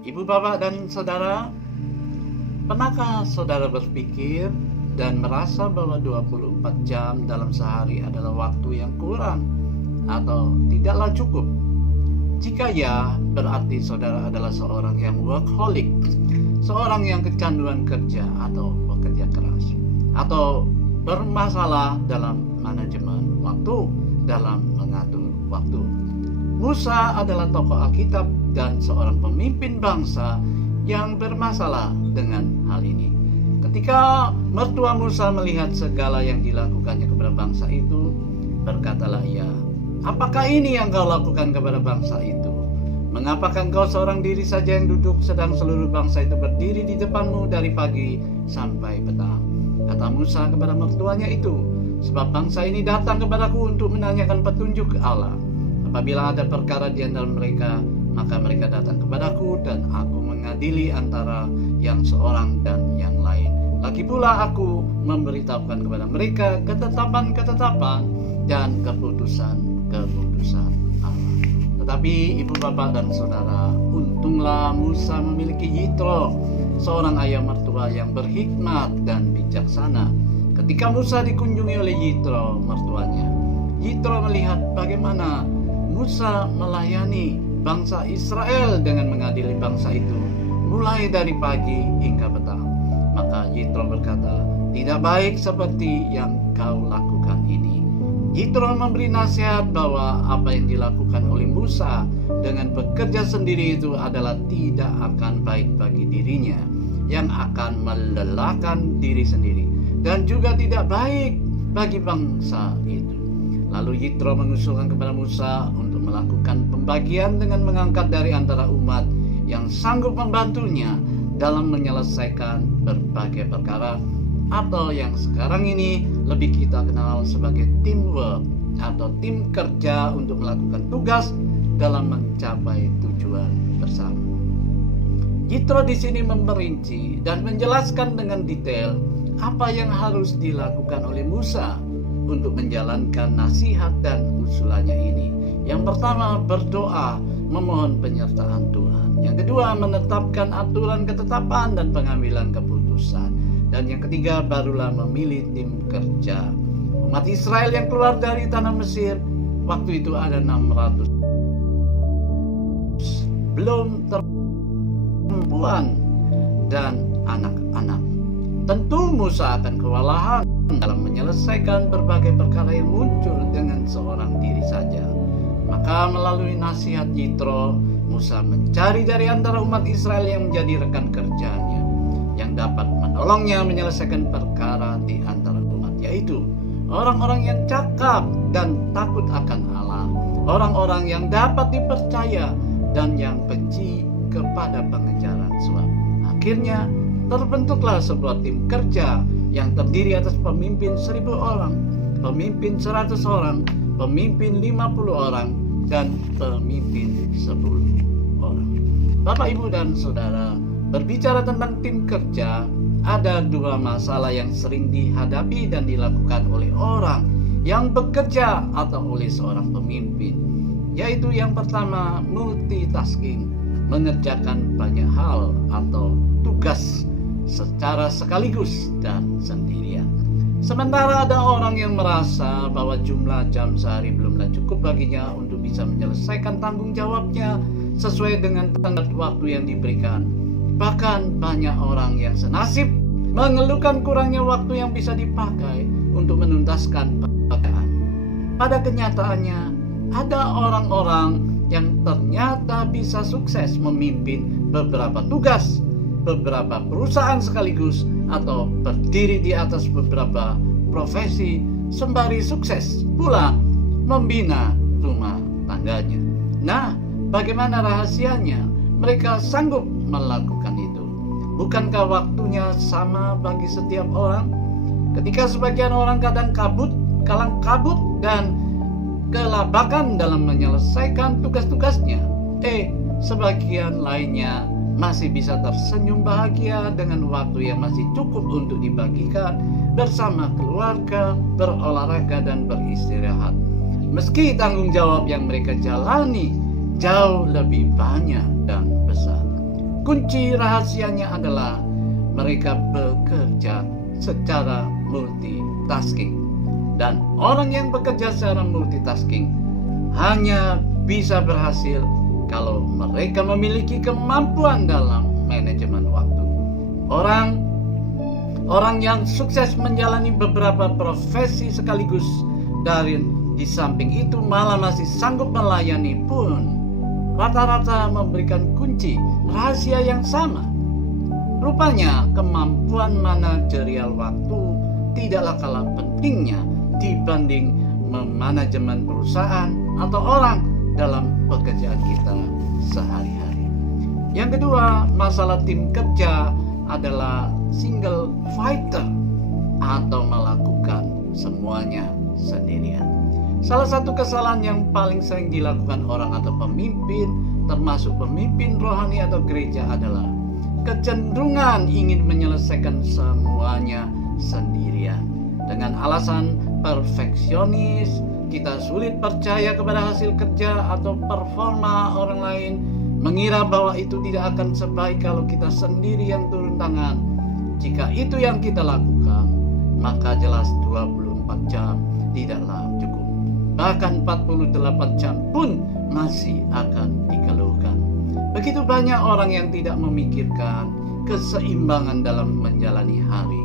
Ibu, bapak, dan saudara, pernahkah saudara berpikir dan merasa bahwa 24 jam dalam sehari adalah waktu yang kurang atau tidaklah cukup? Jika ya, berarti saudara adalah seorang yang workaholic, seorang yang kecanduan kerja atau bekerja keras, atau bermasalah dalam manajemen waktu, dalam mengatur waktu. Musa adalah tokoh Alkitab dan seorang pemimpin bangsa yang bermasalah dengan hal ini. Ketika mertua Musa melihat segala yang dilakukannya kepada bangsa itu, berkatalah ia, "Apakah ini yang kau lakukan kepada bangsa itu? Mengapakah engkau seorang diri saja yang duduk sedang seluruh bangsa itu berdiri di depanmu dari pagi sampai petang?" Kata Musa kepada mertuanya itu, "Sebab bangsa ini datang kepadaku untuk menanyakan petunjuk Allah. Apabila ada perkara di antara mereka, maka mereka datang kepadaku dan aku mengadili antara yang seorang dan yang lain. Lagi pula aku memberitahukan kepada mereka ketetapan-ketetapan dan keputusan-keputusan Allah." Tetapi ibu, bapak, dan saudara, untunglah Musa memiliki Yitro, seorang ayah mertua yang berhikmat dan bijaksana. Ketika Musa dikunjungi oleh Yitro mertuanya, Yitro melihat bagaimana Musa melayani bangsa Israel dengan mengadili bangsa itu mulai dari pagi hingga petang. Maka Yitro berkata, "Tidak baik seperti yang kau lakukan ini." Yitro memberi nasihat bahwa apa yang dilakukan oleh Musa dengan bekerja sendiri itu adalah tidak akan baik bagi dirinya, yang akan melelahkan diri sendiri, dan juga tidak baik bagi bangsa itu. Lalu Yitro mengusulkan kepada Musa untuk melakukan pembagian dengan mengangkat dari antara umat yang sanggup membantunya dalam menyelesaikan berbagai perkara, atau yang sekarang ini lebih kita kenal sebagai teamwork atau tim kerja untuk melakukan tugas dalam mencapai tujuan bersama. Yitro di sini memperinci dan menjelaskan dengan detail apa yang harus dilakukan oleh Musa untuk menjalankan nasihat dan usulannya ini. Yang pertama, berdoa memohon penyertaan Tuhan. Yang kedua, menetapkan aturan ketetapan dan pengambilan keputusan. Dan yang ketiga, barulah memilih tim kerja. Umat Israel yang keluar dari tanah Mesir, waktu itu ada 600. Belum perempuan dan anak-anak. Tentu Musa akan kewalahan dalam menyelesaikan berbagai perkara yang muncul dengan seorang diri saja. Maka melalui nasihat Yitro, Musa mencari dari antara umat Israel yang menjadi rekan kerjanya, yang dapat menolongnya menyelesaikan perkara di antara umat, yaitu orang-orang yang cakap dan takut akan Allah, orang-orang yang dapat dipercaya dan yang benci kepada pengejaran suap. Akhirnya terbentuklah sebuah tim kerja yang terdiri atas pemimpin 1000 orang, pemimpin 100 orang, pemimpin 50 orang, dan pemimpin 10 orang. Bapak, Ibu, dan Saudara, berbicara tentang tim kerja, ada dua masalah yang sering dihadapi dan dilakukan oleh orang yang bekerja atau oleh seorang pemimpin, yaitu yang pertama, multitasking, mengerjakan banyak hal atau tugas secara sekaligus dan sendirian. Sementara ada orang yang merasa bahwa jumlah jam sehari belumlah cukup baginya untuk bisa menyelesaikan tanggung jawabnya sesuai dengan tenggat waktu yang diberikan. Bahkan banyak orang yang senasib mengeluhkan kurangnya waktu yang bisa dipakai untuk menuntaskan pekerjaan. Pada kenyataannya, ada orang-orang yang ternyata bisa sukses memimpin beberapa tugas, beberapa perusahaan sekaligus, atau berdiri di atas beberapa profesi sembari sukses pula membina rumah tangganya. Nah, bagaimana rahasianya mereka sanggup melakukan itu? Bukankah waktunya sama bagi setiap orang? Ketika sebagian orang kadang kalang kabut dan kelabakan dalam menyelesaikan tugas-tugasnya, sebagian lainnya masih bisa tersenyum bahagia dengan waktu yang masih cukup untuk dibagikan bersama keluarga, berolahraga, dan beristirahat. Meski tanggung jawab yang mereka jalani jauh lebih banyak dan besar. Kunci rahasianya adalah mereka bekerja secara multitasking. Dan orang yang bekerja secara multitasking hanya bisa berhasil kalau mereka memiliki kemampuan dalam manajemen waktu. Orang yang sukses menjalani beberapa profesi sekaligus, dan di samping itu malah masih sanggup melayani pun, rata-rata memberikan kunci rahasia yang sama. Rupanya kemampuan manajerial waktu tidaklah kalah pentingnya dibanding memanajemen perusahaan atau orang dalam pekerjaan kita sehari-hari. Yang kedua, masalah tim kerja adalah single fighter atau melakukan semuanya sendirian. Salah satu kesalahan yang paling sering dilakukan orang atau pemimpin, termasuk pemimpin rohani atau gereja, adalah kecenderungan ingin menyelesaikan semuanya sendirian. Dengan alasan perfeksionis, kita sulit percaya kepada hasil kerja atau performa orang lain, mengira bahwa itu tidak akan sebaik kalau kita sendiri yang turun tangan. Jika itu yang kita lakukan, maka jelas 24 jam tidaklah cukup. Bahkan 48 jam pun masih akan dikeluhkan. Begitu banyak orang yang tidak memikirkan keseimbangan dalam menjalani hari,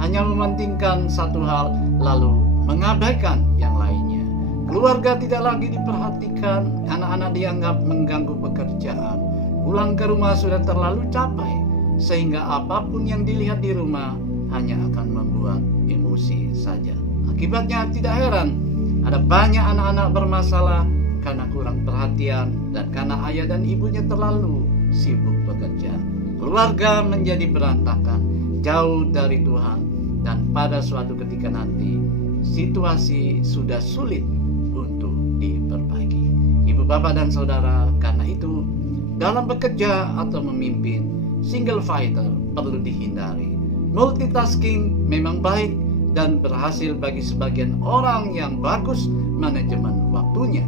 hanya mementingkan satu hal lalu mengabaikan yang lainnya. Keluarga tidak lagi diperhatikan, anak-anak dianggap mengganggu pekerjaan. Pulang ke rumah sudah terlalu capek, sehingga apapun yang dilihat di rumah hanya akan membuat emosi saja. Akibatnya tidak heran ada banyak anak-anak bermasalah karena kurang perhatian dan karena ayah dan ibunya terlalu sibuk bekerja. Keluarga menjadi berantakan, jauh dari Tuhan, dan pada suatu ketika nanti situasi sudah sulit untuk diperbaiki. Ibu, bapak, dan saudara, karena itu dalam bekerja atau memimpin, single fighter perlu dihindari. Multitasking memang baik dan berhasil bagi sebagian orang yang bagus manajemen waktunya.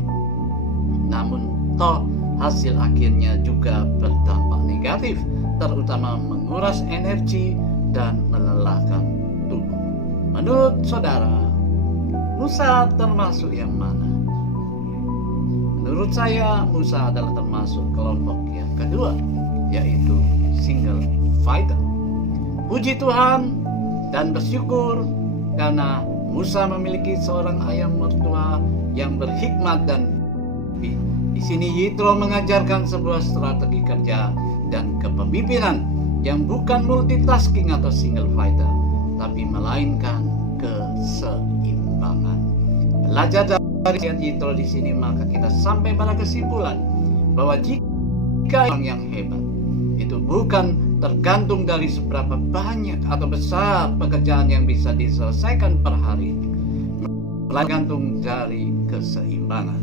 Namun toh hasil akhirnya juga berdampak negatif, terutama menguras energi dan melelahkan tubuh. Menurut saudara, Musa termasuk yang mana? Menurut saya, Musa adalah termasuk kelompok yang kedua, yaitu single fighter. Puji Tuhan dan bersyukur karena Musa memiliki seorang ayah mertua yang berhikmat, dan di sini Yitro mengajarkan sebuah strategi kerja dan kepemimpinan yang bukan multitasking atau single fighter, tapi melainkan keseimbangan. Belajar dari Yitro di sini, maka kita sampai pada kesimpulan bahwa jika orang yang hebat itu bukan tergantung dari seberapa banyak atau besar pekerjaan yang bisa diselesaikan per hari, tergantung dari keseimbangan.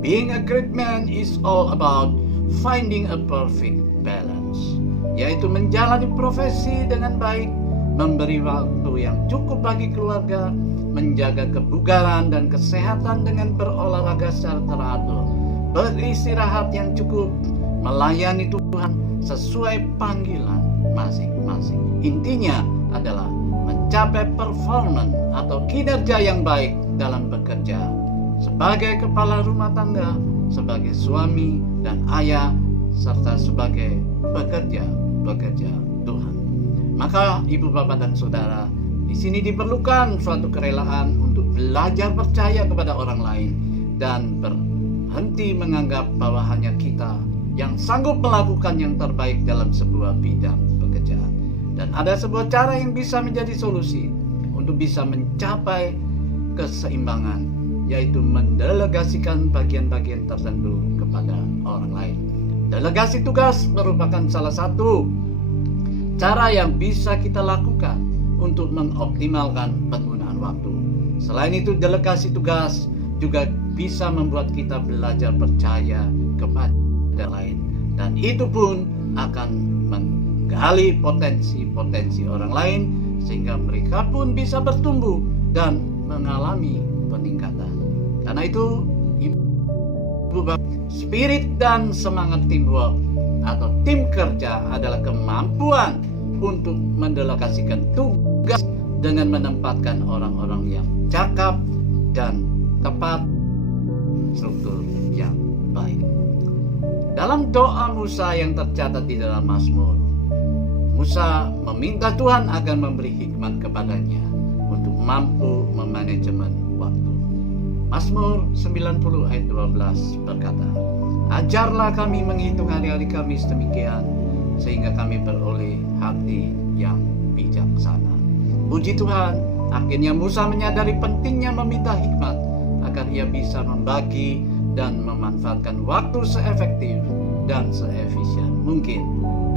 Being a great man is all about finding a perfect balance, yaitu menjalani profesi dengan baik, memberi waktu yang cukup bagi keluarga, menjaga kebugaran dan kesehatan dengan berolahraga secara teratur, beristirahat yang cukup, melayani Tuhan sesuai panggilan masing-masing. Intinya adalah mencapai performance atau kinerja yang baik dalam bekerja, sebagai kepala rumah tangga, sebagai suami dan ayah, serta sebagai pekerja Tuhan. Maka ibu, bapak, dan saudara, di sini diperlukan suatu kerelaan untuk belajar percaya kepada orang lain dan berhenti menganggap bahwa hanya kita yang sanggup melakukan yang terbaik dalam sebuah bidang pekerjaan. Dan ada sebuah cara yang bisa menjadi solusi untuk bisa mencapai keseimbangan, yaitu mendelegasikan bagian-bagian tertentu kepada orang lain. Delegasi tugas merupakan salah satu cara yang bisa kita lakukan untuk mengoptimalkan penggunaan waktu. Selain itu, delegasi tugas juga bisa membuat kita belajar percaya kepada lain, dan itu pun akan menggali potensi orang lain sehingga mereka pun bisa bertumbuh dan mengalami peningkatan. Karena itu, ibu Spirit dan semangat teamwork atau tim kerja adalah kemampuan untuk mendelegasikan tugas dengan menempatkan orang-orang yang cakap dan tepat, struktur yang baik. Dalam doa Musa yang tercatat di dalam Mazmur, Musa meminta Tuhan agar memberi hikmat kepadanya untuk mampu memanajemen waktu. Mazmur 90 ayat 12 berkata, "Ajarlah kami menghitung hari-hari kami sedemikian, sehingga kami beroleh hati yang bijaksana." Puji Tuhan, akhirnya Musa menyadari pentingnya meminta hikmat agar ia bisa membagi dan memanfaatkan waktu seefektif dan seefisien mungkin.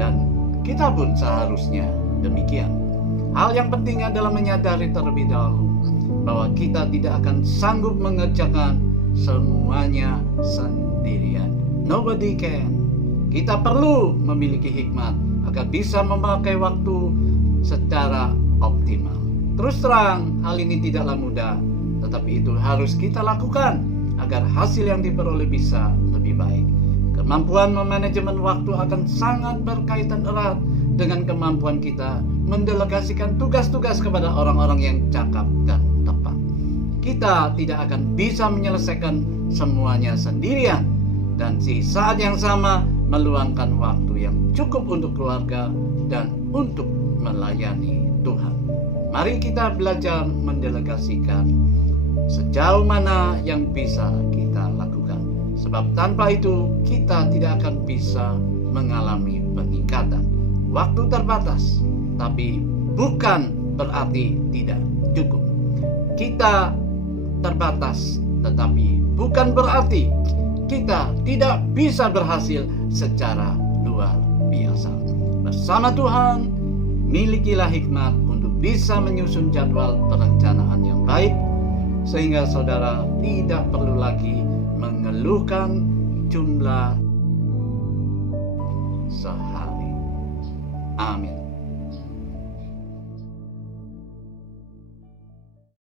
Dan kita pun seharusnya demikian. Hal yang penting adalah menyadari terlebih dahulu bahwa kita tidak akan sanggup mengerjakan semuanya sendirian. Nobody can. Kita perlu memiliki hikmat agar bisa memakai waktu secara optimal. Terus terang, hal ini tidaklah mudah, tetapi itu harus kita lakukan agar hasil yang diperoleh bisa lebih baik. Kemampuan memanajemen waktu akan sangat berkaitan erat dengan kemampuan kita mendelegasikan tugas-tugas kepada orang-orang yang cakap dan tepat. Kita tidak akan bisa menyelesaikan semuanya sendirian, dan di saat yang sama meluangkan waktu yang cukup untuk keluarga dan untuk melayani Tuhan. Mari kita belajar mendelegasikan sejauh mana yang bisa kita lakukan. Sebab tanpa itu kita tidak akan bisa mengalami peningkatan. Waktu terbatas, tapi bukan berarti tidak cukup. Kita terbatas, tetapi bukan berarti kita tidak bisa berhasil secara luar biasa. Bersama Tuhan, milikilah hikmat untuk bisa menyusun jadwal perencanaan yang baik, sehingga saudara tidak perlu lagi mengeluhkan jumlah sehari.